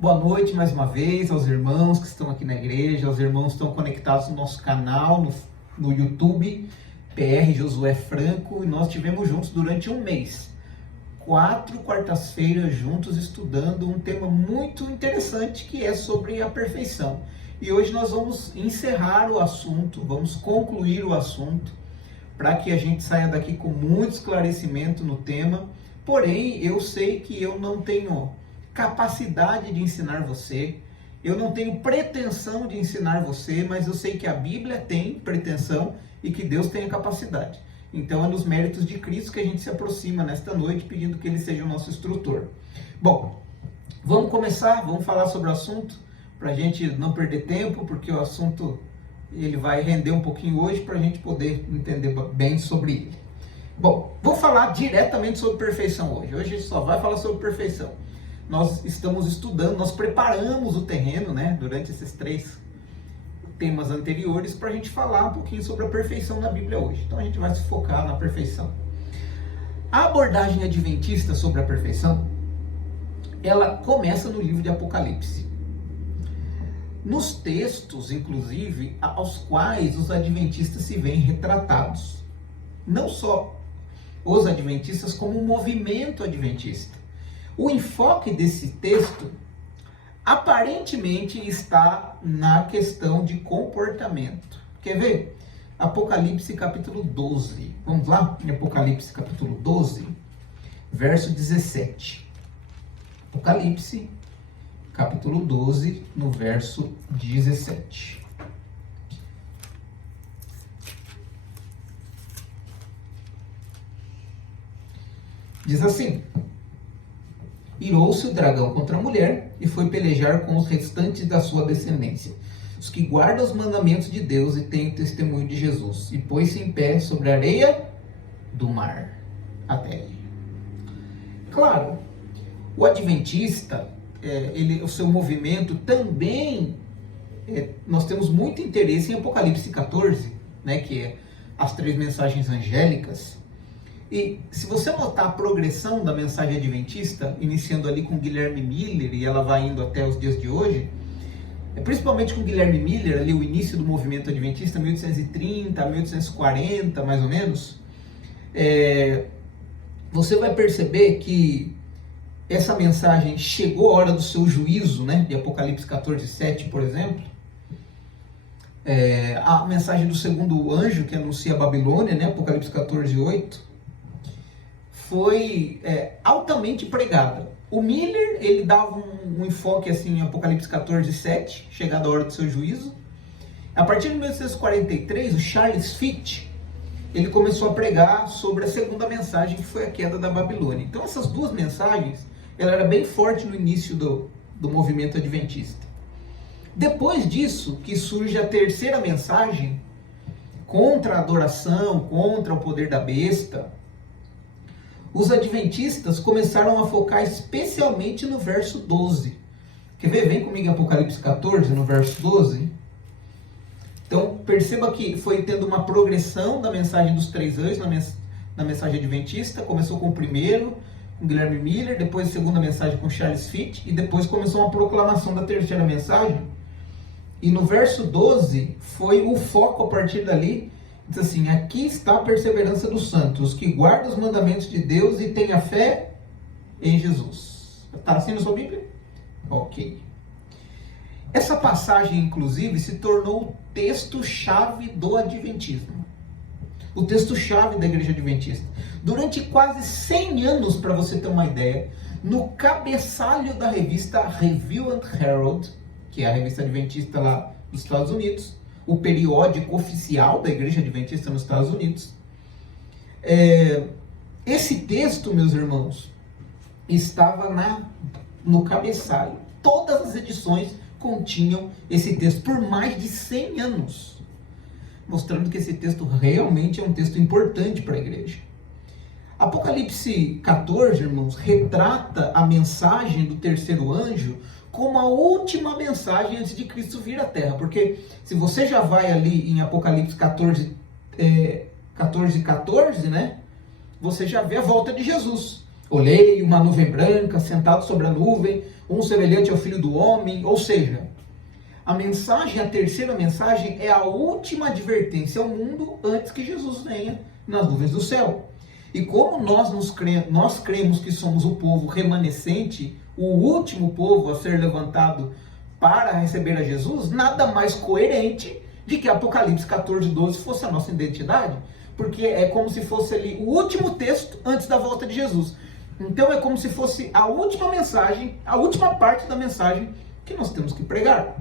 Boa noite mais uma vez aos irmãos que estão aqui na igreja, aos irmãos que estão conectados no nosso canal, no YouTube, PR Josué Franco, e nós estivemos juntos durante um mês, 4 quartas-feiras juntos estudando um tema muito interessante que é sobre a perfeição. E hoje nós vamos encerrar o assunto, vamos concluir o assunto, para que a gente saia daqui com muito esclarecimento no tema. Porém, eu sei que eu não tenho capacidade de ensinar você, eu não tenho pretensão de ensinar você, mas eu sei que a Bíblia tem pretensão e que Deus tem a capacidade. Então é nos méritos de Cristo que a gente se aproxima nesta noite, pedindo que Ele seja o nosso instrutor. Bom, vamos começar, vamos falar sobre o assunto, para a gente não perder tempo, porque o assunto ele vai render um pouquinho hoje, para a gente poder entender bem sobre ele. Bom, vou falar diretamente sobre perfeição hoje. Hoje a gente só vai falar sobre perfeição. Nós estamos estudando, nós preparamos o terreno, né, durante esses 3 temas anteriores, para a gente falar um pouquinho sobre a perfeição na Bíblia hoje. Então a gente vai se focar na perfeição. A abordagem adventista sobre a perfeição, ela começa no livro de Apocalipse. Nos textos, inclusive, aos quais os adventistas se veem retratados. Não só os adventistas, como o movimento adventista. O enfoque desse texto aparentemente está na questão de comportamento. Quer ver? Apocalipse capítulo 12. Vamos lá? Em Apocalipse capítulo 12, verso 17. Apocalipse capítulo 12, no verso 17. Diz assim: irou-se o dragão contra a mulher e foi pelejar com os restantes da sua descendência, os que guardam os mandamentos de Deus e têm o testemunho de Jesus, e pôs-se em pé sobre a areia do mar, a terra. Claro, o adventista, o seu movimento também, nós temos muito interesse em Apocalipse 14, né, que é as 3 mensagens angélicas. E se você notar a progressão da mensagem adventista, iniciando ali com Guilherme Miller, e ela vai indo até os dias de hoje, principalmente com Guilherme Miller, ali o início do movimento adventista, 1830, 1840, mais ou menos, você vai perceber que essa mensagem chegou a hora do seu juízo, né, de Apocalipse 14, 7, por exemplo. A mensagem do segundo anjo que anuncia a Babilônia, né, Apocalipse 14, 8, foi altamente pregada. O Miller, ele dava um enfoque assim em Apocalipse 14, 7, chegada a hora do seu juízo. A partir de 1843, o Charles Fichte, ele começou a pregar sobre a segunda mensagem, que foi a queda da Babilônia. Então essas 2 mensagens, ela era bem forte no início do movimento adventista. Depois disso, que surge a terceira mensagem, contra a adoração, contra o poder da besta, os adventistas começaram a focar especialmente no verso 12. Quer ver? Vem comigo em Apocalipse 14, no verso 12. Então, perceba que foi tendo uma progressão da mensagem dos 3 anjos na mensagem adventista. Começou com o primeiro, com Guilherme Miller, depois a segunda mensagem com Charles Fichte, e depois começou uma proclamação da terceira mensagem. E no verso 12 foi o foco a partir dali. Diz assim: aqui está a perseverança dos santos, os que guardam os mandamentos de Deus e têm a fé em Jesus. Está assim na sua Bíblia? Ok. Essa passagem, inclusive, se tornou o texto-chave do Adventismo. O texto-chave da Igreja Adventista. Durante quase 100 anos, para você ter uma ideia, no cabeçalho da revista Review and Herald, que é a revista adventista lá dos Estados Unidos, o periódico oficial da Igreja Adventista nos Estados Unidos. Esse texto, meus irmãos, estava no cabeçalho. Todas as edições continham esse texto por mais de 100 anos, mostrando que esse texto realmente é um texto importante para a igreja. Apocalipse 14, irmãos, retrata a mensagem do terceiro anjo como a última mensagem antes de Cristo vir à Terra. Porque se você já vai ali em Apocalipse 14, 14, né? Você já vê a volta de Jesus. Olhei uma nuvem branca, sentado sobre a nuvem, um semelhante ao Filho do Homem. Ou seja, a terceira mensagem, é a última advertência ao mundo antes que Jesus venha nas nuvens do céu. E como nós cremos que somos o povo remanescente, o último povo a ser levantado para receber a Jesus, nada mais coerente de que Apocalipse 14:12 fosse a nossa identidade, porque é como se fosse ali o último texto antes da volta de Jesus. Então é como se fosse a última mensagem, a última parte da mensagem que nós temos que pregar.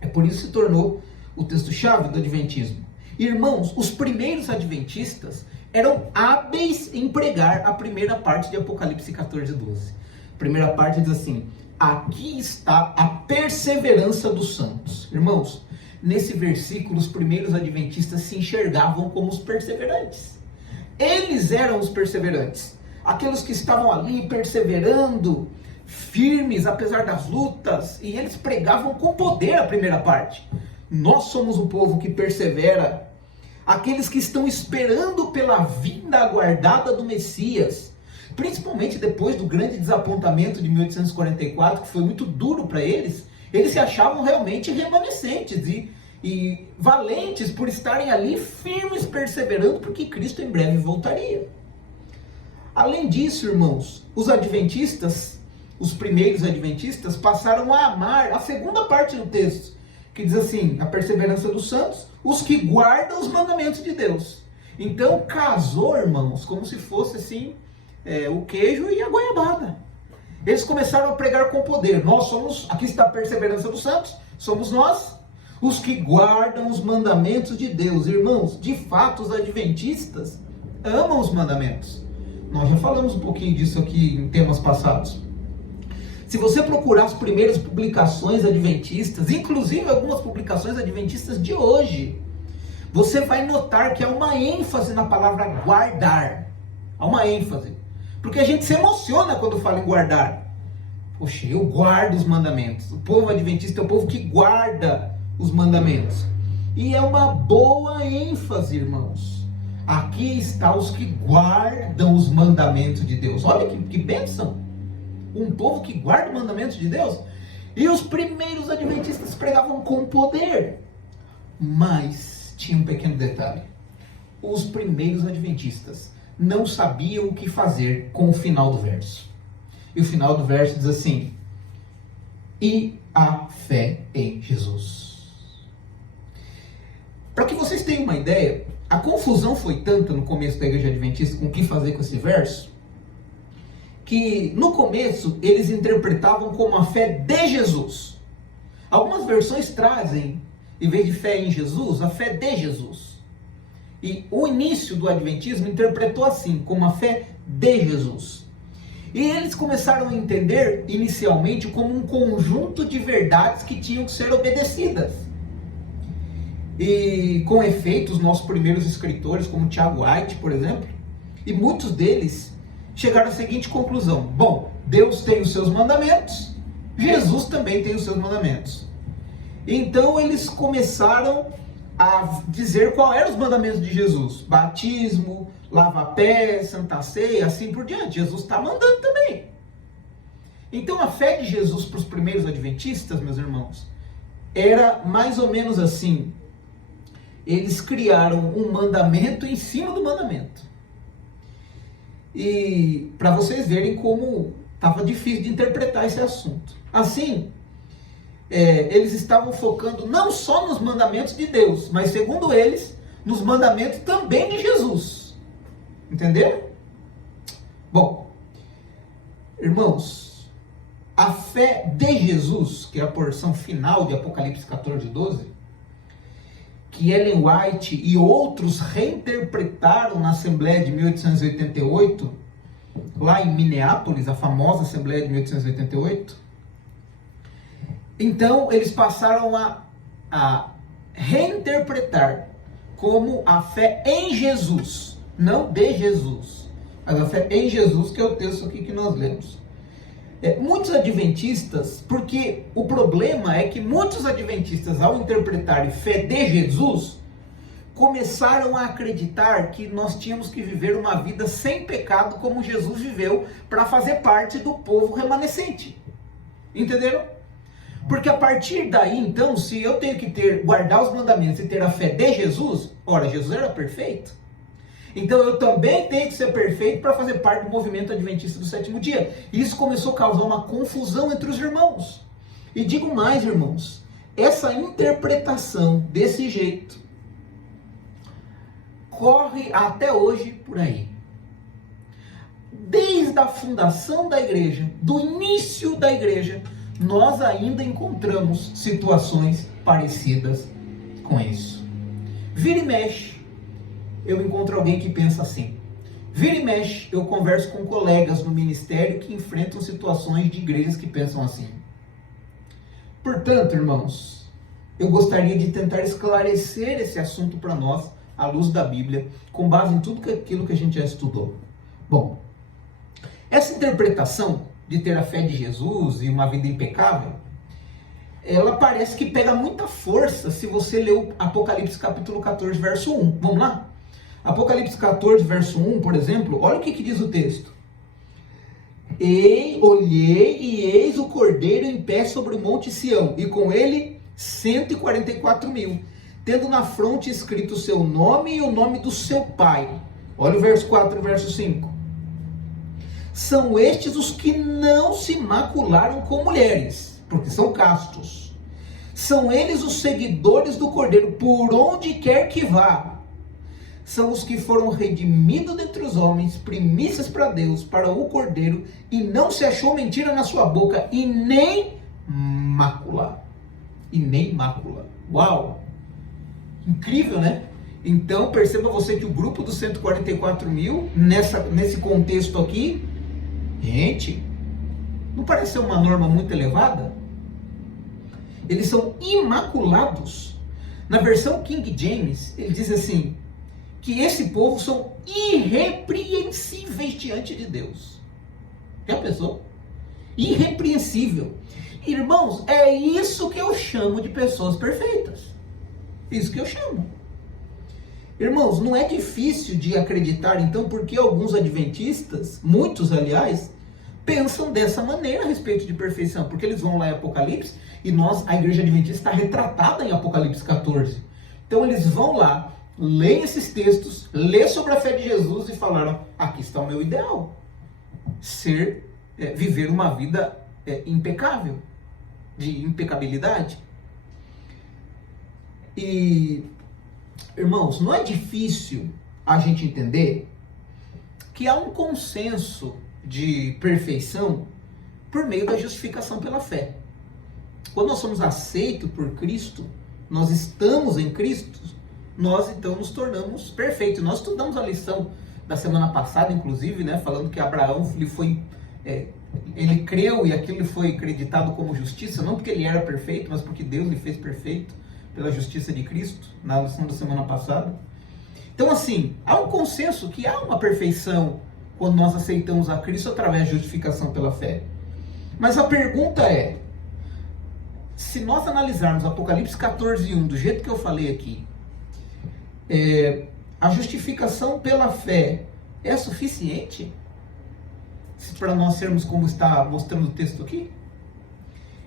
É por isso que se tornou o texto-chave do Adventismo. Irmãos, os primeiros adventistas eram hábeis em pregar a primeira parte de Apocalipse 14:12. A primeira parte diz assim: aqui está a perseverança dos santos. Irmãos, nesse versículo, os primeiros adventistas se enxergavam como os perseverantes. Eles eram os perseverantes. Aqueles que estavam ali perseverando, firmes apesar das lutas, e eles pregavam com poder a primeira parte. Nós somos o povo que persevera. Aqueles que estão esperando pela vinda aguardada do Messias, principalmente depois do grande desapontamento de 1844, que foi muito duro para eles se achavam realmente remanescentes e valentes por estarem ali firmes, perseverando, porque Cristo em breve voltaria. Além disso, irmãos, os adventistas, os primeiros adventistas, passaram a amar a segunda parte do texto, que diz assim: a perseverança dos santos, os que guardam os mandamentos de Deus. Então casou, irmãos, como se fosse assim, o queijo e a goiabada. Eles começaram a pregar com poder. Nós somos, aqui está a perseverança dos santos, somos nós, os que guardam os mandamentos de Deus. Irmãos, de fato, os adventistas amam os mandamentos. Nós já falamos um pouquinho disso aqui em temas passados. Se você procurar as primeiras publicações adventistas, inclusive algumas publicações adventistas de hoje, você vai notar que há uma ênfase na palavra guardar. Há uma ênfase. Porque a gente se emociona quando fala em guardar. Poxa, eu guardo os mandamentos. O povo adventista é o povo que guarda os mandamentos. E é uma boa ênfase, irmãos. Aqui está os que guardam os mandamentos de Deus. Olha que bênção. Um povo que guarda os mandamentos de Deus. E os primeiros adventistas pregavam com poder. Mas tinha um pequeno detalhe. Os primeiros adventistas não sabiam o que fazer com o final do verso. E o final do verso diz assim: e a fé em Jesus. Para que vocês tenham uma ideia, a confusão foi tanta no começo da igreja adventista com o que fazer com esse verso, que no começo eles interpretavam como a fé de Jesus. Algumas versões trazem, em vez de fé em Jesus, a fé de Jesus. E o início do adventismo interpretou assim, como a fé de Jesus. E eles começaram a entender inicialmente como um conjunto de verdades que tinham que ser obedecidas. E com efeito, os nossos primeiros escritores, como Tiago White, por exemplo, e muitos deles chegaram à seguinte conclusão: bom, Deus tem os seus mandamentos, Jesus também tem os seus mandamentos. Então eles começaram a dizer qual eram os mandamentos de Jesus: batismo, lava-pés, santa ceia, assim por diante. Jesus está mandando também. Então a fé de Jesus para os primeiros adventistas, meus irmãos, era mais ou menos assim: eles criaram um mandamento em cima do mandamento. E para vocês verem como estava difícil de interpretar esse assunto. Assim, eles estavam focando não só nos mandamentos de Deus, mas segundo eles, nos mandamentos também de Jesus. Entenderam? Bom, irmãos, a fé de Jesus, que é a porção final de Apocalipse 14:12, que Ellen White e outros reinterpretaram na Assembleia de 1888, lá em Minneapolis, a famosa Assembleia de 1888. Então, eles passaram a reinterpretar como a fé em Jesus, não de Jesus, mas a fé em Jesus, que é o texto aqui que nós lemos. Muitos adventistas, porque o problema é que muitos adventistas, ao interpretarem fé de Jesus, começaram a acreditar que nós tínhamos que viver uma vida sem pecado como Jesus viveu para fazer parte do povo remanescente. Entenderam? Porque a partir daí, então, se eu tenho que guardar os mandamentos e ter a fé de Jesus, ora, Jesus era perfeito. Então eu também tenho que ser perfeito para fazer parte do movimento adventista do sétimo dia. E isso começou a causar uma confusão entre os irmãos. E digo mais, irmãos, essa interpretação desse jeito corre até hoje por aí. Desde a fundação da igreja, do início da igreja, nós ainda encontramos situações parecidas com isso. Vira e mexe, eu encontro alguém que pensa assim. Vira e mexe, eu converso com colegas no ministério que enfrentam situações de igrejas que pensam assim. Portanto, irmãos, eu gostaria de tentar esclarecer esse assunto para nós, à luz da Bíblia, com base em tudo aquilo que a gente já estudou. Bom, essa interpretação de ter a fé de Jesus e uma vida impecável, ela parece que pega muita força se você ler o Apocalipse capítulo 14, verso 1. Vamos lá? Apocalipse 14, verso 1, por exemplo, olha o que diz o texto. Olhei e eis o Cordeiro em pé sobre o monte Sião, e com ele 144.000, tendo na fronte escrito o seu nome e o nome do seu pai. Olha o verso 4 e o verso 5. São estes os que não se macularam com mulheres, porque são castos. São eles os seguidores do Cordeiro, por onde quer que vá. São os que foram redimidos dentre os homens, primícias para Deus, para o Cordeiro, e não se achou mentira na sua boca, e nem mácula. E nem mácula. Uau! Incrível, né? Então, perceba você que o grupo dos 144.000, nesse contexto aqui, gente, não parece ser uma norma muito elevada? Eles são imaculados. Na versão King James, ele diz assim, que esse povo são irrepreensíveis diante de Deus. Já pensou? Irrepreensível. Irmãos, é isso que eu chamo de pessoas perfeitas. Isso que eu chamo. Irmãos, não é difícil de acreditar, então, porque alguns adventistas, muitos aliás, pensam dessa maneira a respeito de perfeição. Porque eles vão lá em Apocalipse, e a igreja adventista está retratada em Apocalipse 14. Então eles vão lá, leem esses textos, lê sobre a fé de Jesus e falaram, aqui está o meu ideal. Viver uma vida impecável, de impecabilidade. E, irmãos, não é difícil a gente entender que há um consenso de perfeição por meio da justificação pela fé. Quando nós somos aceitos por Cristo, nós estamos em Cristo, nós então nos tornamos perfeitos. Nós estudamos a lição da semana passada, inclusive, né, falando que Abraão ele creu e aquilo lhe foi acreditado como justiça, não porque ele era perfeito, mas porque Deus lhe fez perfeito pela justiça de Cristo, na lição da semana passada. Então, assim, há um consenso que há uma perfeição quando nós aceitamos a Cristo através da justificação pela fé. Mas a pergunta é, se nós analisarmos Apocalipse 14:1 do jeito que eu falei aqui, a justificação pela fé é suficiente para nós sermos como está mostrando o texto aqui?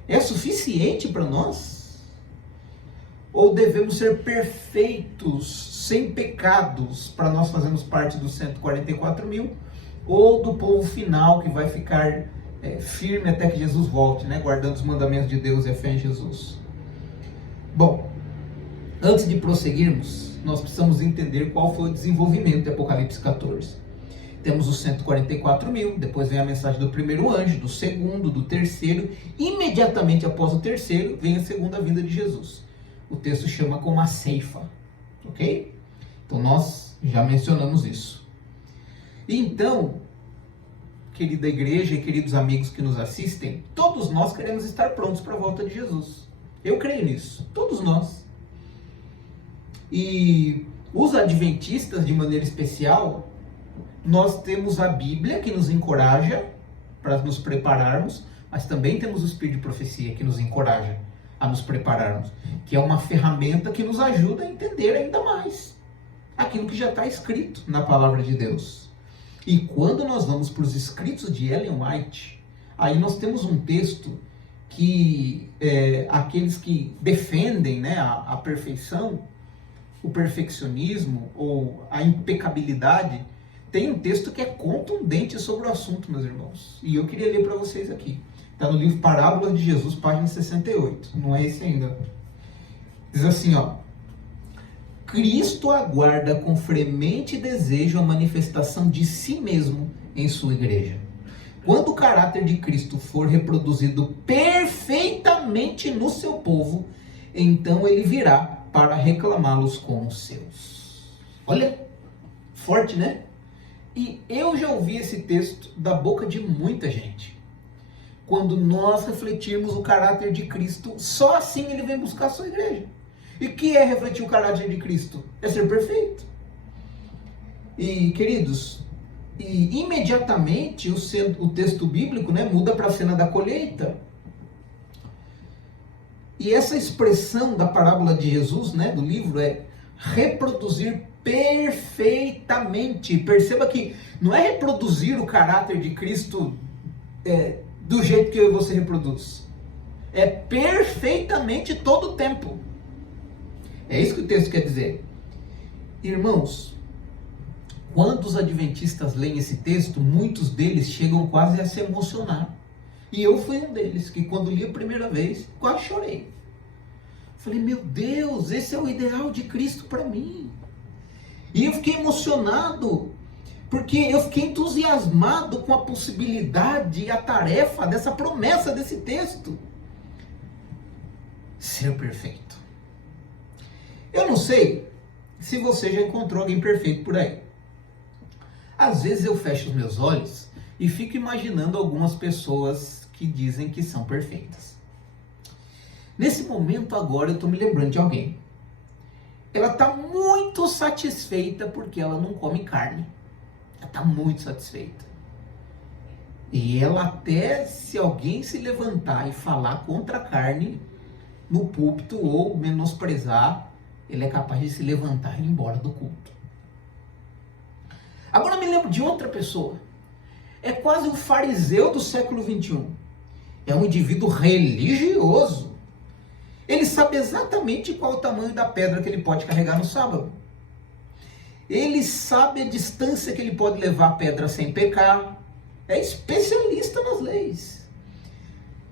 É suficiente para nós? Ou devemos ser perfeitos, sem pecados, para nós fazermos parte dos 144.000, ou do povo final que vai ficar firme até que Jesus volte, né? Guardando os mandamentos de Deus e a fé em Jesus? Bom, antes de prosseguirmos, nós precisamos entender qual foi o desenvolvimento de Apocalipse 14. Temos os 144.000, depois vem a mensagem do primeiro anjo, do segundo, do terceiro, imediatamente após o terceiro vem a segunda vinda de Jesus. O texto chama como a ceifa, ok? Então nós já mencionamos isso. E então, querida igreja e queridos amigos que nos assistem, todos nós queremos estar prontos para a volta de Jesus. Eu creio nisso, todos nós. E os adventistas, de maneira especial, nós temos a Bíblia que nos encoraja para nos prepararmos, mas também temos o Espírito de Profecia que nos encoraja a nos prepararmos, que é uma ferramenta que nos ajuda a entender ainda mais aquilo que já está escrito na palavra de Deus. E quando nós vamos para os escritos de Ellen White, aí nós temos um texto que aqueles que defendem, né, a perfeição, o perfeccionismo ou a impecabilidade, tem um texto que é contundente sobre o assunto, meus irmãos. E eu queria ler para vocês aqui. Está no livro Parábolas de Jesus, página 68. Não é esse ainda. Diz assim, ó. Cristo aguarda com fremente desejo a manifestação de si mesmo em sua igreja. Quando o caráter de Cristo for reproduzido perfeitamente no seu povo, então ele virá para reclamá-los como seus. Olha, forte, né? E eu já ouvi esse texto da boca de muita gente. Quando nós refletirmos o caráter de Cristo, só assim ele vem buscar a sua igreja. E o que é refletir o caráter de Cristo? É ser perfeito. E, queridos, imediatamente o texto bíblico, né, muda para a cena da colheita. E essa expressão da parábola de Jesus, né, do livro, é reproduzir perfeitamente. Perceba que não é reproduzir o caráter de Cristo do jeito que eu e você reproduz. É perfeitamente todo o tempo. É isso que o texto quer dizer. Irmãos, quando os adventistas leem esse texto, muitos deles chegam quase a se emocionar. E eu fui um deles, que quando li a primeira vez, quase chorei. Falei, meu Deus, esse é o ideal de Cristo para mim. E eu fiquei emocionado, porque eu fiquei entusiasmado com a possibilidade e a tarefa dessa promessa desse texto. Ser perfeito. Eu não sei se você já encontrou alguém perfeito por aí. Às vezes eu fecho os meus olhos e fico imaginando algumas pessoas que dizem que são perfeitas. Nesse momento agora eu estou me lembrando de alguém. Ela está muito satisfeita porque ela não come carne. Ela está muito satisfeita. E ela até, se alguém se levantar e falar contra a carne no púlpito ou menosprezar, ele é capaz de se levantar e ir embora do culto. Agora eu me lembro de outra pessoa. É quase o fariseu do século 21. É um indivíduo religioso. Ele sabe exatamente qual o tamanho da pedra que ele pode carregar no sábado. Ele sabe a distância que ele pode levar a pedra sem pecar. É especialista nas leis.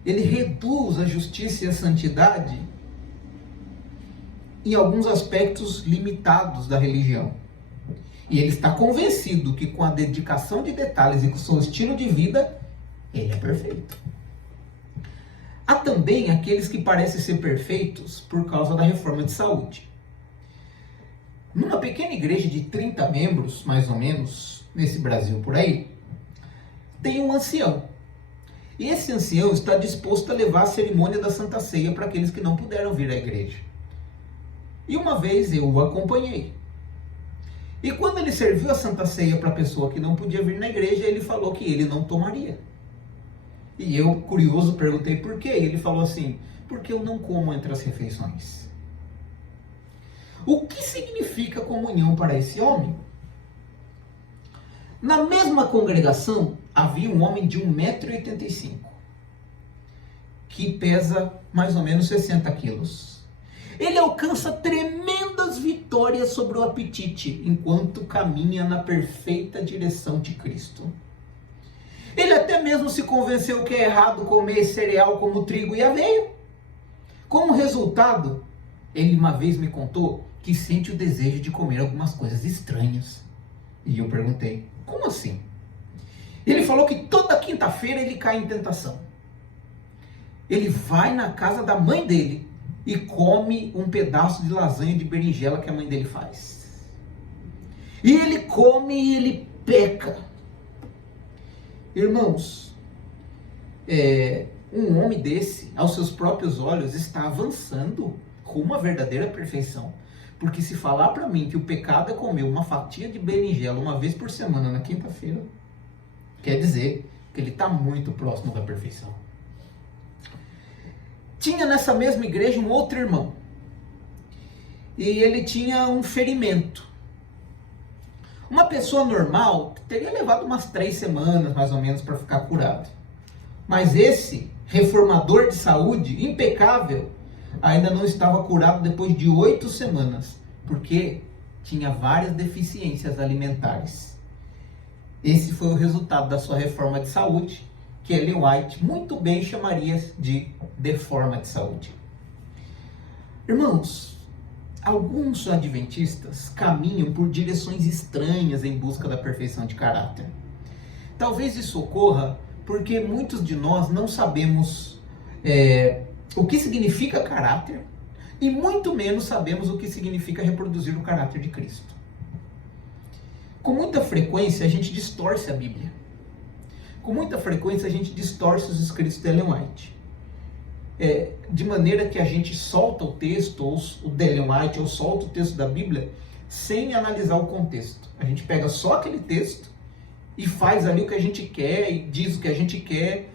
Ele reduz a justiça e a santidade em alguns aspectos limitados da religião. E ele está convencido que com a dedicação de detalhes e com o seu estilo de vida, ele é perfeito. Há também aqueles que parecem ser perfeitos por causa da reforma de saúde. Numa pequena igreja de 30 membros, mais ou menos, nesse Brasil por aí, tem um ancião. E esse ancião está disposto a levar a cerimônia da Santa Ceia para aqueles que não puderam vir à igreja. E uma vez eu o acompanhei. E quando ele serviu a Santa Ceia para a pessoa que não podia vir na igreja, ele falou que ele não tomaria. E eu, curioso, perguntei por quê. E ele falou assim, porque eu não como entre as refeições. O que significa comunhão para esse homem? Na mesma congregação, havia um homem de 1,85 m, que pesa mais ou menos 60 quilos. Ele alcança tremendas vitórias sobre o apetite, enquanto caminha na perfeita direção de Cristo. Ele até mesmo se convenceu que é errado comer cereal como trigo e aveia. Como resultado, ele uma vez me contou que sente o desejo de comer algumas coisas estranhas. E eu perguntei, como assim? Ele falou que toda quinta-feira ele cai em tentação. Ele vai na casa da mãe dele e come um pedaço de lasanha de berinjela que a mãe dele faz. E ele come e ele peca. Irmãos, um homem desse, aos seus próprios olhos, está avançando rumo à verdadeira perfeição. Porque se falar para mim que o pecado é comer uma fatia de berinjela uma vez por semana na quinta-feira, quer dizer que ele está muito próximo da perfeição. Tinha nessa mesma igreja um outro irmão. E ele tinha um ferimento. pessoa normal teria levado umas 3 semanas, mais ou menos, para ficar curado. Mas esse reformador de saúde, impecável, ainda não estava curado depois de 8 semanas, porque tinha várias deficiências alimentares. Esse foi o resultado da sua reforma de saúde, que Ellen White muito bem chamaria de deforma de saúde. Irmãos, alguns adventistas caminham por direções estranhas em busca da perfeição de caráter. Talvez isso ocorra porque muitos de nós não sabemos o que significa caráter e muito menos sabemos o que significa reproduzir o caráter de Cristo. Com muita frequência a gente distorce a Bíblia. Com muita frequência a gente distorce os escritos de Ellen White. De maneira que a gente solta o texto, ou o de Ellen White, ou solta o texto da Bíblia, sem analisar o contexto. A gente pega só aquele texto e faz ali o que a gente quer, e diz o que a gente quer,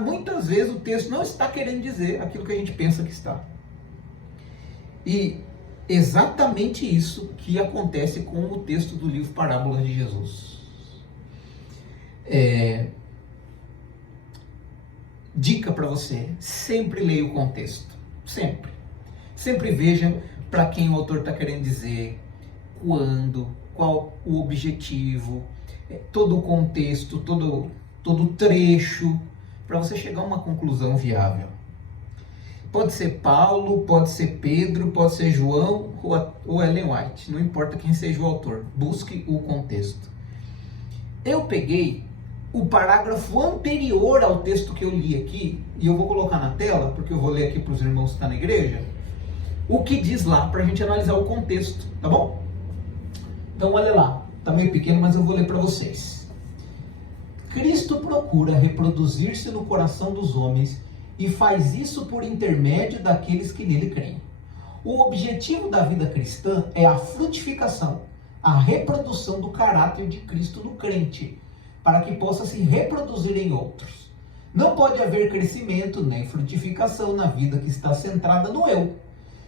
muitas vezes o texto não está querendo dizer aquilo que a gente pensa que está. E exatamente isso que acontece com o texto do livro Parábolas de Jesus. Dica para você, sempre leia o contexto, sempre veja para quem o autor está querendo dizer, quando, qual o objetivo, todo o contexto, todo o trecho, para você chegar a uma conclusão viável. Pode ser Paulo, pode ser Pedro, pode ser João ou Ellen White, não importa quem seja o autor, busque o contexto. Eu peguei o parágrafo anterior ao texto que eu li aqui, e eu vou colocar na tela, porque eu vou ler aqui para os irmãos que estão na igreja, o que diz lá, para a gente analisar o contexto, tá bom? Então olha lá, está meio pequeno, mas eu vou ler para vocês. Cristo procura reproduzir-se no coração dos homens e faz isso por intermédio daqueles que nele creem. O objetivo da vida cristã é a frutificação, a reprodução do caráter de Cristo no crente, para que possa se reproduzir em outros. Não pode haver crescimento nem frutificação na vida que está centrada no eu.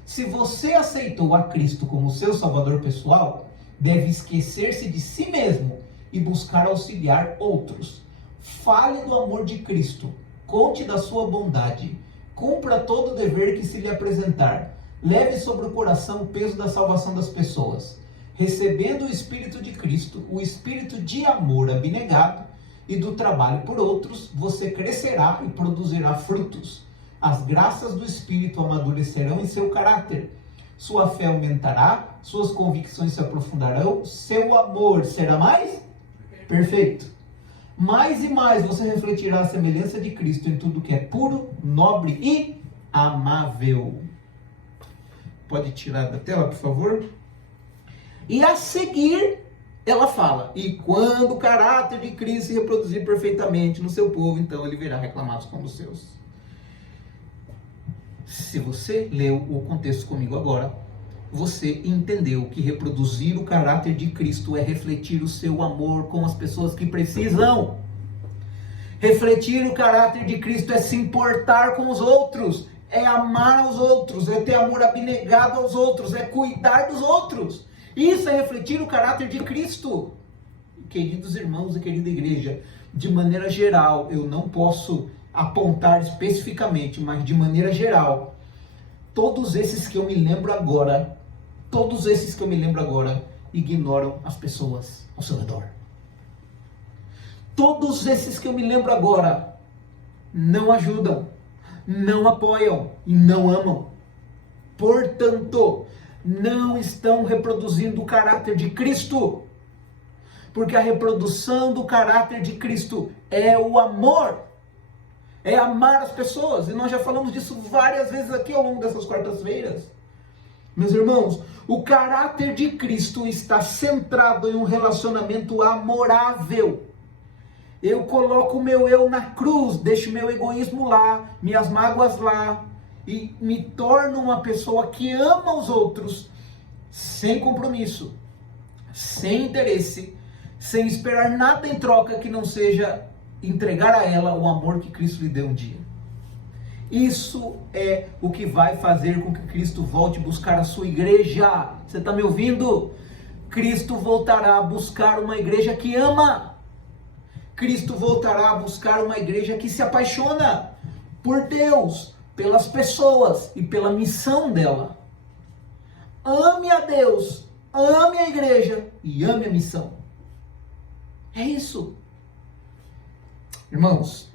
Se você aceitou a Cristo como seu salvador pessoal, deve esquecer-se de si mesmo e buscar auxiliar outros. Fale do amor de Cristo, conte da sua bondade, cumpra todo o dever que se lhe apresentar, leve sobre o coração o peso da salvação das pessoas. Recebendo o Espírito de Cristo, o Espírito de amor abnegado e do trabalho por outros, você crescerá e produzirá frutos. As graças do Espírito amadurecerão em seu caráter. Sua fé aumentará, suas convicções se aprofundarão, seu amor será mais perfeito. Mais e mais você refletirá a semelhança de Cristo em tudo que é puro, nobre e amável. Pode tirar da tela, por favor? E a seguir, ela fala, e quando o caráter de Cristo se reproduzir perfeitamente no seu povo, então ele virá reclamados como os seus. Se você leu o contexto comigo agora, você entendeu que reproduzir o caráter de Cristo é refletir o seu amor com as pessoas que precisam. Refletir o caráter de Cristo é se importar com os outros, é amar aos outros, é ter amor abnegado aos outros, é cuidar dos outros. Isso é refletir o caráter de Cristo. Queridos irmãos e querida igreja, de maneira geral, eu não posso apontar especificamente, mas de maneira geral, todos esses que eu me lembro agora, ignoram as pessoas ao seu redor. Todos esses que eu me lembro agora não ajudam, não apoiam e não amam. Portanto, não estão reproduzindo o caráter de Cristo. Porque a reprodução do caráter de Cristo é o amor. É amar as pessoas. E nós já falamos disso várias vezes aqui ao longo dessas quartas-feiras. Meus irmãos, o caráter de Cristo está centrado em um relacionamento amorável. Eu coloco o meu eu na cruz, deixo meu egoísmo lá, minhas mágoas lá, e me torno uma pessoa que ama os outros, sem compromisso, sem interesse, sem esperar nada em troca que não seja entregar a ela o amor que Cristo lhe deu um dia. Isso é o que vai fazer com que Cristo volte a buscar a sua igreja. Você está me ouvindo? Cristo voltará a buscar uma igreja que ama. Cristo voltará a buscar uma igreja que se apaixona por Deus, pelas pessoas e pela missão dela. Ame a Deus, ame a igreja e ame a missão. É isso. Irmãos,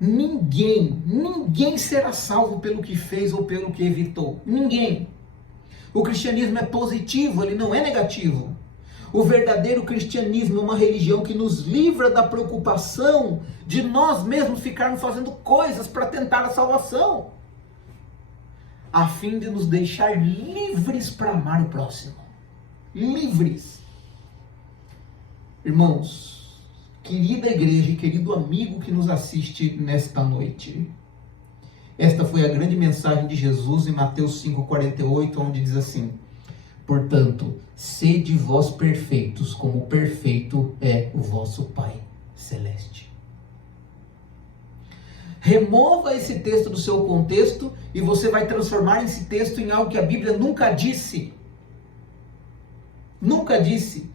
ninguém será salvo pelo que fez ou pelo que evitou. Ninguém. O cristianismo é positivo, ele não é negativo. O verdadeiro cristianismo é uma religião que nos livra da preocupação de nós mesmos ficarmos fazendo coisas para tentar a salvação, a fim de nos deixar livres para amar o próximo. Livres. Irmãos, querida igreja e querido amigo que nos assiste nesta noite, esta foi a grande mensagem de Jesus em Mateus 5,48, onde diz assim: portanto, sede vós perfeitos, como perfeito é o vosso Pai Celeste. Remova esse texto do seu contexto e você vai transformar esse texto em algo que a Bíblia nunca disse. Nunca disse.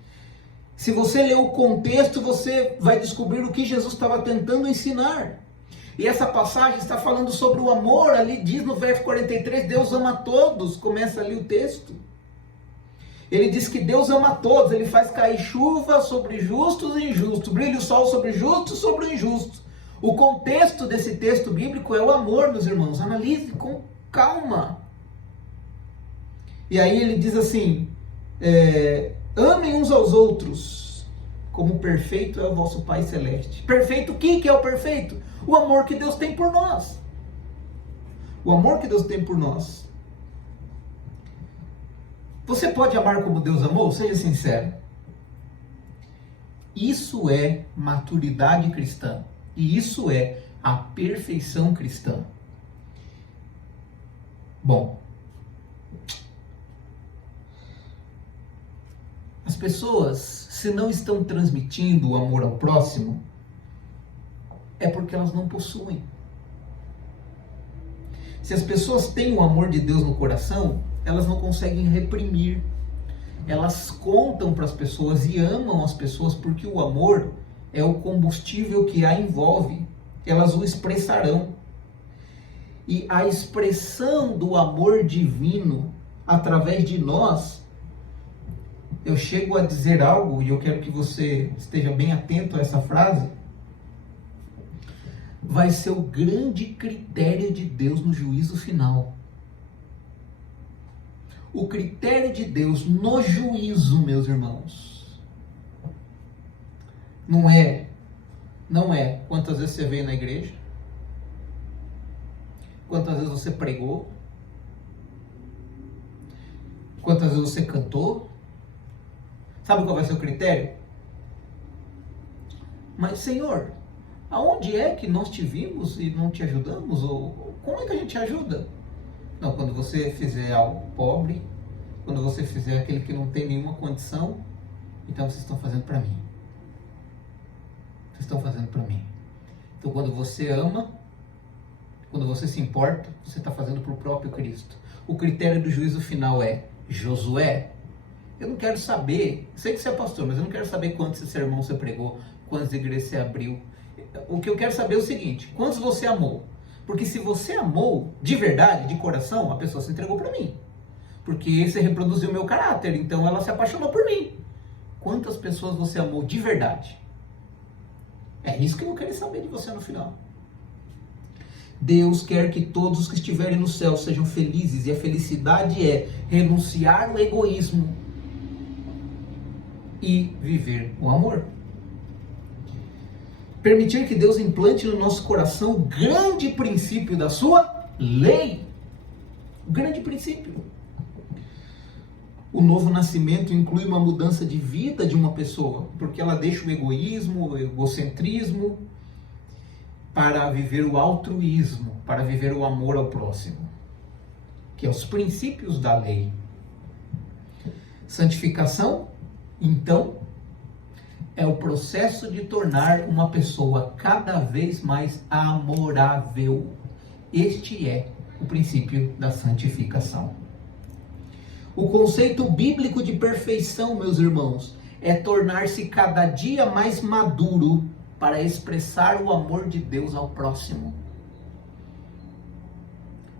Se você ler o contexto, você vai descobrir o que Jesus estava tentando ensinar. E essa passagem está falando sobre o amor. Ali diz no verso 43, Deus ama todos. Começa ali o texto. Ele diz que Deus ama todos. Ele faz cair chuva sobre justos e injustos. Brilha o sol sobre justos e sobre injustos. O contexto desse texto bíblico é o amor, meus irmãos. Analise com calma. E aí ele diz assim, amem uns aos outros, como perfeito é o vosso Pai Celeste. Perfeito o que é o perfeito? O amor que Deus tem por nós. O amor que Deus tem por nós. Você pode amar como Deus amou? Seja sincero. Isso é maturidade cristã. E isso é a perfeição cristã. Bom, as pessoas, se não estão transmitindo o amor ao próximo, é porque elas não possuem. Se as pessoas têm o amor de Deus no coração, elas não conseguem reprimir. Elas contam para as pessoas e amam as pessoas porque o amor é o combustível que a envolve. Elas o expressarão. E a expressão do amor divino através de nós, eu chego a dizer algo, e eu quero que você esteja bem atento a essa frase, vai ser o grande critério de Deus no juízo final. O critério de Deus no juízo, meus irmãos, não é quantas vezes você veio na igreja, quantas vezes você pregou, quantas vezes você cantou. Sabe qual vai ser o critério? Mas, Senhor, aonde é que nós te vimos e não te ajudamos? Ou como é que a gente ajuda? Não, quando você fizer algo pobre, quando você fizer aquele que não tem nenhuma condição, então vocês estão fazendo para mim. Vocês estão fazendo para mim. Então, quando você ama, quando você se importa, você está fazendo para o próprio Cristo. O critério do juízo final é: Josué, eu não quero saber, sei que você é pastor, mas eu não quero saber quantos sermões você pregou, quantas igrejas você abriu. O que eu quero saber é o seguinte: quantos você amou? Porque se você amou de verdade, de coração, a pessoa se entregou para mim. Porque você reproduziu o meu caráter, então ela se apaixonou por mim. Quantas pessoas você amou de verdade? É isso que eu vou querer saber de você no final. Deus quer que todos os que estiverem no céu sejam felizes, e a felicidade é renunciar ao egoísmo e viver o amor. Permitir que Deus implante no nosso coração o grande princípio da sua lei. O grande princípio. O novo nascimento inclui uma mudança de vida de uma pessoa, porque ela deixa o egoísmo, o egocentrismo, para viver o altruísmo, para viver o amor ao próximo, que é os princípios da lei. Santificação, então, é o processo de tornar uma pessoa cada vez mais amorável. Este é o princípio da santificação. O conceito bíblico de perfeição, meus irmãos, é tornar-se cada dia mais maduro para expressar o amor de Deus ao próximo.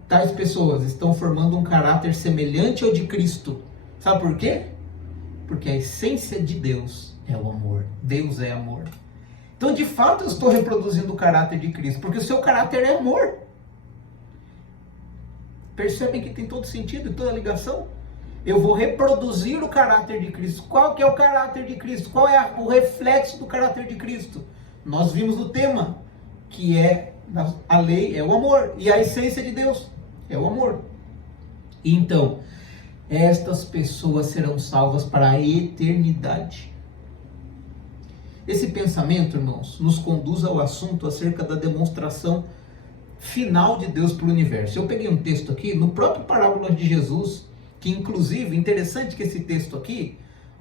Tais pessoas estão formando um caráter semelhante ao de Cristo. Sabe por quê? Porque a essência de Deus é o amor. Deus é amor. Então, de fato, eu estou reproduzindo o caráter de Cristo, porque o seu caráter é amor. Percebem que tem todo sentido e toda ligação? Eu vou reproduzir o caráter de Cristo. Qual que é o caráter de Cristo? Qual é o reflexo do caráter de Cristo? Nós vimos no tema, que é a lei, é o amor. E a essência de Deus é o amor. Então, estas pessoas serão salvas para a eternidade. Esse pensamento, irmãos, nos conduz ao assunto acerca da demonstração final de Deus para o universo. Eu peguei um texto aqui, no próprio parábola de Jesus, que inclusive, interessante que esse texto aqui,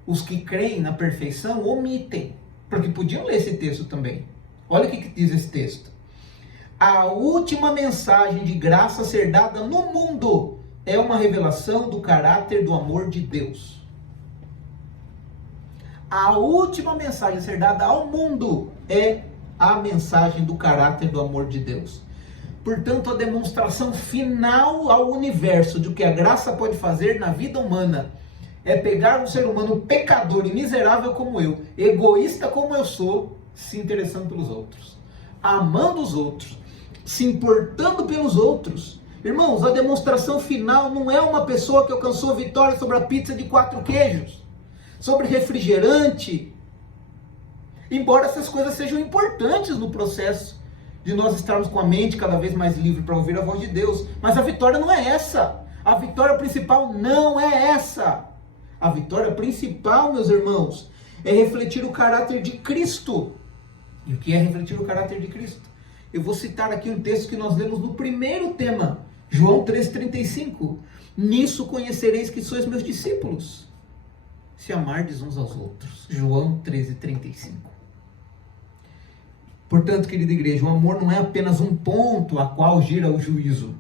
os que creem na perfeição omitem, porque podiam ler esse texto também. Olha o que diz esse texto. A última mensagem de graça a ser dada no mundo é uma revelação do caráter do amor de Deus. A última mensagem a ser dada ao mundo é a mensagem do caráter do amor de Deus. Portanto, a demonstração final ao universo de o que a graça pode fazer na vida humana é pegar um ser humano pecador e miserável como eu, egoísta como eu sou, se interessando pelos outros, amando os outros, se importando pelos outros. Irmãos, a demonstração final não é uma pessoa que alcançou vitória sobre a pizza de 4 queijos, sobre refrigerante, embora essas coisas sejam importantes no processo de nós estarmos com a mente cada vez mais livre para ouvir a voz de Deus. Mas a vitória não é essa. A vitória principal não é essa. A vitória principal, meus irmãos, é refletir o caráter de Cristo. E o que é refletir o caráter de Cristo? Eu vou citar aqui um texto que nós lemos no primeiro tema, João 3,35. Nisso conhecereis que sois meus discípulos, se amardes uns aos outros. João 13,35. Portanto, querida igreja, o amor não é apenas um ponto a qual gira o juízo.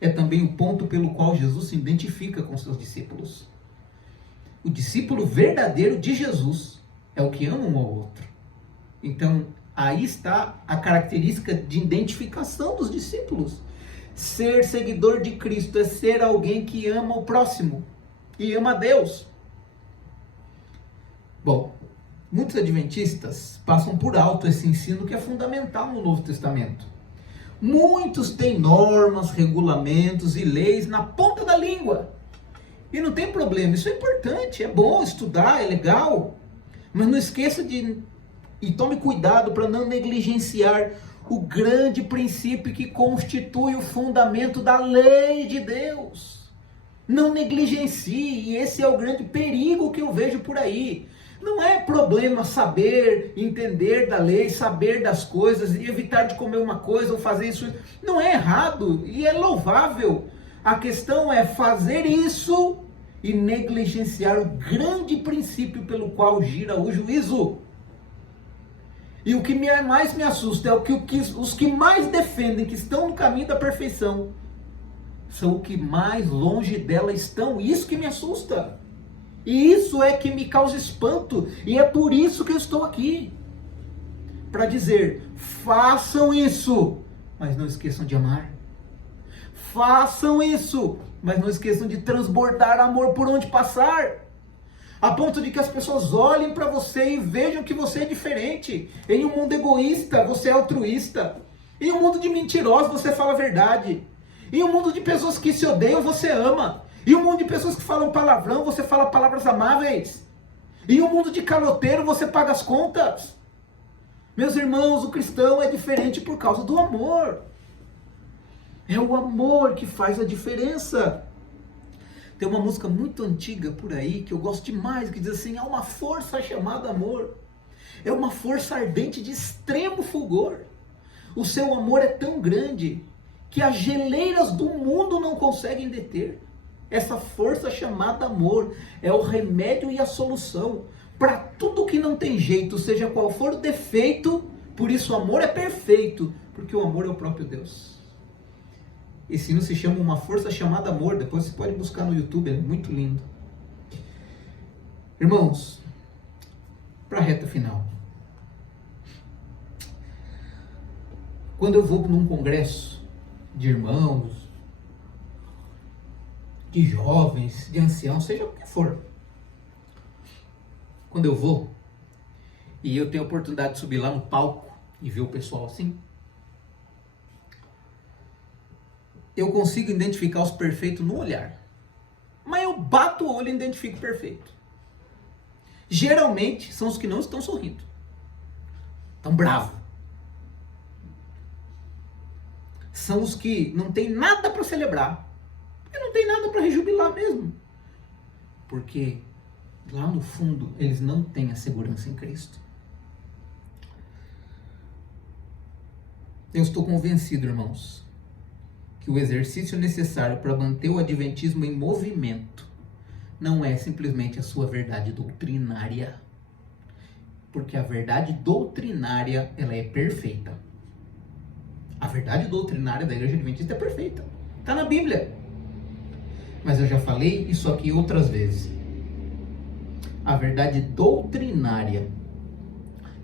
É também o ponto pelo qual Jesus se identifica com seus discípulos. O discípulo verdadeiro de Jesus é o que ama um ao outro. Então, aí está a característica de identificação dos discípulos. Ser seguidor de Cristo é ser alguém que ama o próximo e ama a Deus. Bom, muitos adventistas passam por alto esse ensino que é fundamental no Novo Testamento. Muitos têm normas, regulamentos e leis na ponta da língua. E não tem problema, isso é importante, é bom estudar, é legal. Mas não esqueça e tome cuidado para não negligenciar o grande princípio que constitui o fundamento da lei de Deus. Não negligencie, e esse é o grande perigo que eu vejo por aí. Não é problema saber, entender da lei, saber das coisas, e evitar de comer uma coisa ou fazer isso. Não é errado e é louvável. A questão é fazer isso e negligenciar o grande princípio pelo qual gira o juízo. E o que mais me assusta é os que mais defendem que estão no caminho da perfeição são os que mais longe dela estão. Isso que me assusta. E isso é que me causa espanto. E é por isso que eu estou aqui. Para dizer, façam isso, mas não esqueçam de amar. Façam isso, mas não esqueçam de transbordar amor por onde passar. A ponto de que as pessoas olhem para você e vejam que você é diferente. Em um mundo egoísta, você é altruísta. Em um mundo de mentirosos, você fala a verdade. Em um mundo de pessoas que se odeiam, você ama. Em um mundo de pessoas que falam palavrão, você fala palavras amáveis. Em um mundo de caloteiro, você paga as contas. Meus irmãos, o cristão é diferente por causa do amor. É o amor que faz a diferença. Tem uma música muito antiga por aí, que eu gosto demais, que diz assim, há uma força chamada amor. É uma força ardente de extremo fulgor. O seu amor é tão grande, que as geleiras do mundo não conseguem deter. Essa força chamada amor é o remédio e a solução para tudo que não tem jeito, seja qual for o defeito. Por isso o amor é perfeito, porque o amor é o próprio Deus. Esse hino se chama Uma Força Chamada Amor. Depois você pode buscar no YouTube, é muito lindo. Irmãos, para a reta final. Quando eu vou num congresso de irmãos, de jovens, de anciãos, seja o que for. Quando eu vou e eu tenho a oportunidade de subir lá no palco e ver o pessoal assim, eu consigo identificar os perfeitos no olhar. Mas eu bato o olho e identifico o perfeito. Geralmente são os que não estão sorrindo. Estão bravos. São os que não tem nada para celebrar. Porque não tem nada para rejubilar mesmo. Porque lá no fundo eles não têm a segurança em Cristo. Eu estou convencido, irmãos, que o exercício necessário para manter o adventismo em movimento não é simplesmente a sua verdade doutrinária. Porque a verdade doutrinária, ela é perfeita. A verdade doutrinária da Igreja Adventista é perfeita. Está na Bíblia. Mas eu já falei isso aqui outras vezes. A verdade doutrinária,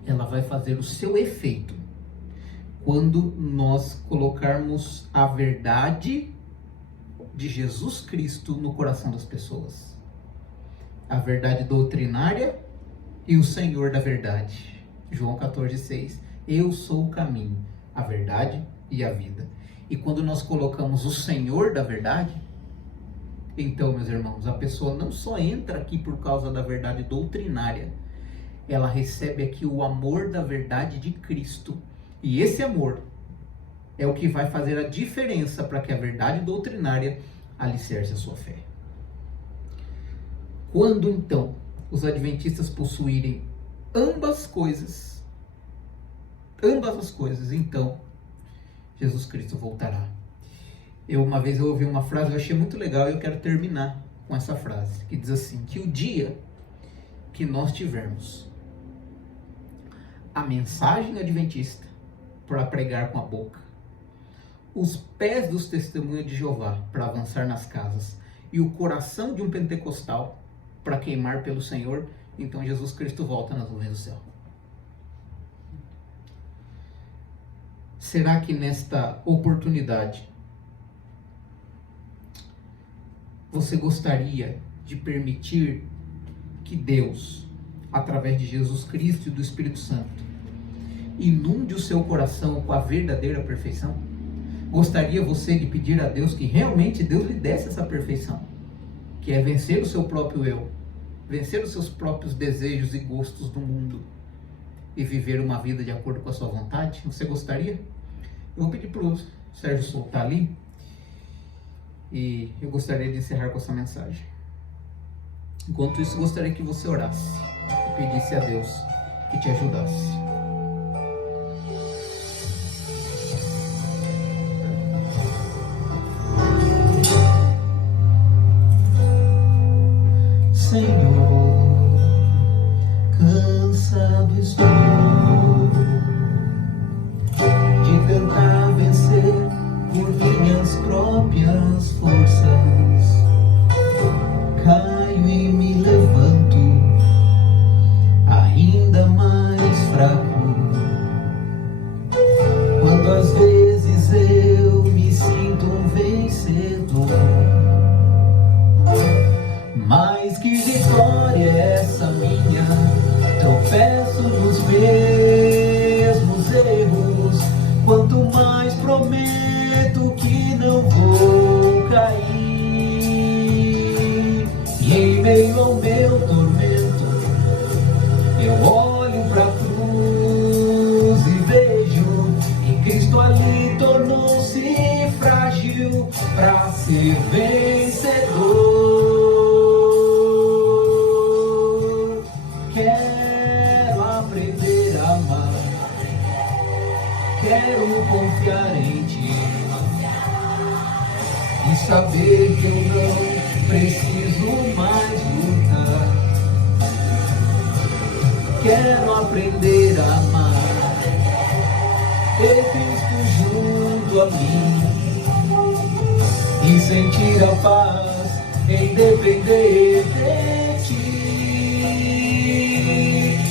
ela vai fazer o seu efeito quando nós colocarmos a verdade de Jesus Cristo no coração das pessoas. A verdade doutrinária e o Senhor da verdade. João 14,6. Eu sou o caminho, a verdade e a vida. E quando nós colocamos o Senhor da verdade, então, meus irmãos, a pessoa não só entra aqui por causa da verdade doutrinária, ela recebe aqui o amor da verdade de Cristo. E esse amor é o que vai fazer a diferença para que a verdade doutrinária alicerce a sua fé. Quando então os adventistas possuírem ambas as coisas, então Jesus Cristo voltará. Uma vez eu ouvi uma frase, eu achei muito legal e eu quero terminar com essa frase, que diz assim, que o dia que nós tivermos a mensagem adventista para pregar com a boca, os pés dos testemunhos de Jeová para avançar nas casas e o coração de um pentecostal para queimar pelo Senhor, então Jesus Cristo volta nas nuvens do céu. Será que nesta oportunidade você gostaria de permitir que Deus, através de Jesus Cristo e do Espírito Santo, inunde o seu coração com a verdadeira perfeição? Gostaria você de pedir a Deus que realmente Deus lhe desse essa perfeição, que é vencer o seu próprio eu, vencer os seus próprios desejos e gostos do mundo e viver uma vida de acordo com a sua vontade? Você gostaria? Eu vou pedir para o Sérgio soltar ali e eu gostaria de encerrar com essa mensagem. Enquanto isso, gostaria que você orasse e pedisse a Deus que te ajudasse. Senhor, cansado estou de tentar vencer por minhas próprias forças. Caio e me levanto ainda mais fraco. Quando às vezes eu me sinto um vencedor. Mas que vitória é essa minha? Tropeço nos mesmos erros. Quanto mais prometo que não vou cair. E em meio ao meu tormento, eu olho pra cruz e vejo que Cristo ali tornou-se frágil pra ser vencedor. Quero confiar em Ti e saber que eu não preciso mais lutar. Quero aprender a amar, ter Cristo junto a mim sentir a paz em depender de ti.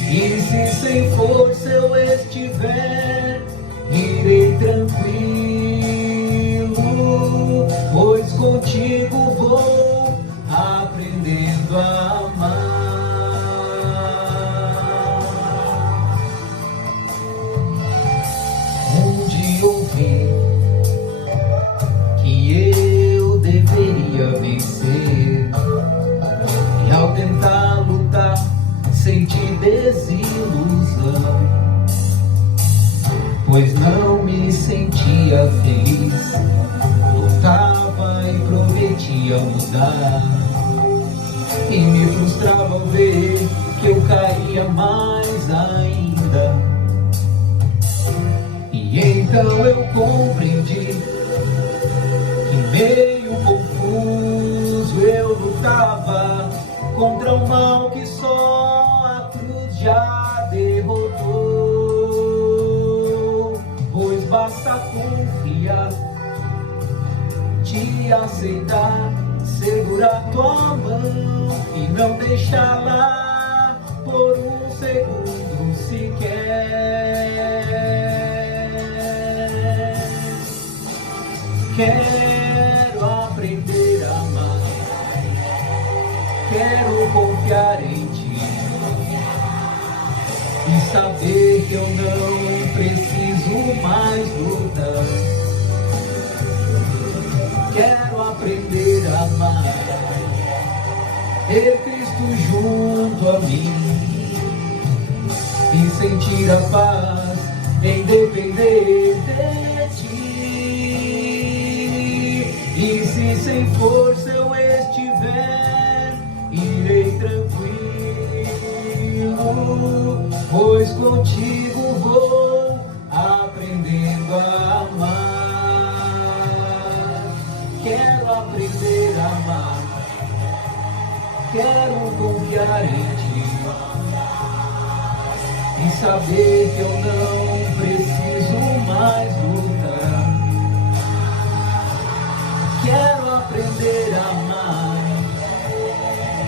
E se sem força eu estiver, irei tranquilo, pois contigo vou aprendendo a amar. Onde ouvi que eu deveria vencer, e ao tentar lutar senti desilusão, pois não me sentia feliz. Lutava e prometia mudar, e me frustrava ao ver que eu caía mais ainda. E então eu compreendi que meio confuso eu lutava contra o mal que só a cruz já derrotou. Pois basta confiar, te aceitar, segurar tua mão e não deixá-la por um segundo sequer. Quero aprender a amar, quero confiar em ti e saber que eu não preciso mais lutar. Quero aprender a amar, ter Cristo junto a mim e sentir a paz em depender de ti. E se sem força eu estiver, irei tranquilo, pois contigo vou aprendendo a amar. Quero aprender a amar, quero confiar em ti e saber que eu não preciso mais lutar. Quero aprender a amar,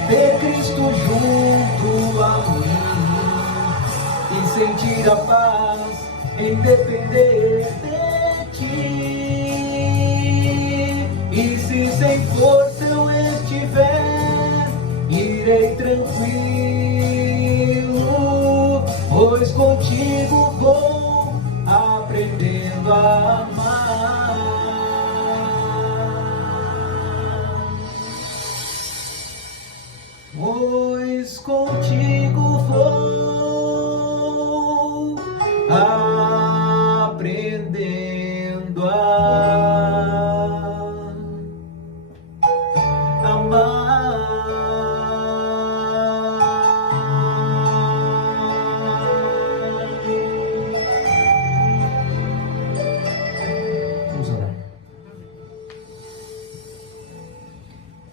ter Cristo junto a mim e sentir a paz em depender de ti. E se sem força eu estiver, irei tranquilo, pois contigo vou aprendendo a amar. Pois contigo vou aprendendo a amar. Vamos orar.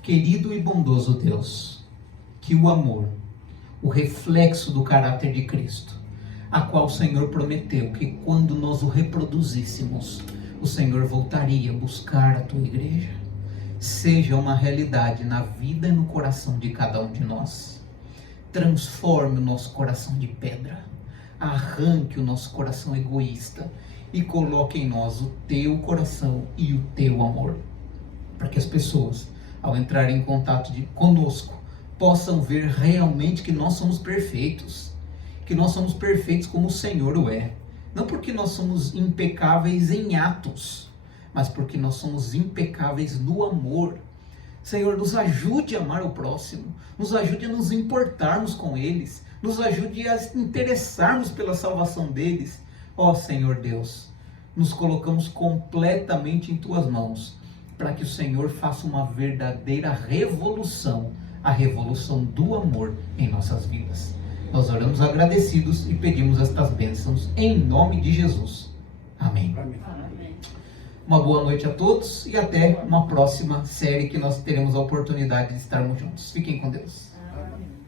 Querido e bondoso Deus, que o amor, o reflexo do caráter de Cristo, a qual o Senhor prometeu que quando nós o reproduzíssemos, o Senhor voltaria a buscar a tua igreja, seja uma realidade na vida e no coração de cada um de nós. Transforme o nosso coração de pedra, arranque o nosso coração egoísta e coloque em nós o teu coração e o teu amor, para que as pessoas, ao entrarem em contato conosco, possam ver realmente que nós somos perfeitos, que nós somos perfeitos como o Senhor o é, não porque nós somos impecáveis em atos, mas porque nós somos impecáveis no amor. Senhor, nos ajude a amar o próximo, nos ajude a nos importarmos com eles, nos ajude a interessarmos pela salvação deles. Ó Senhor Deus, nos colocamos completamente em tuas mãos, para que o Senhor faça uma verdadeira revolução, a revolução do amor em nossas vidas. Nós oramos agradecidos e pedimos estas bênçãos em nome de Jesus. Amém. Amém. Uma boa noite a todos e até uma próxima série que nós teremos a oportunidade de estarmos juntos. Fiquem com Deus. Amém.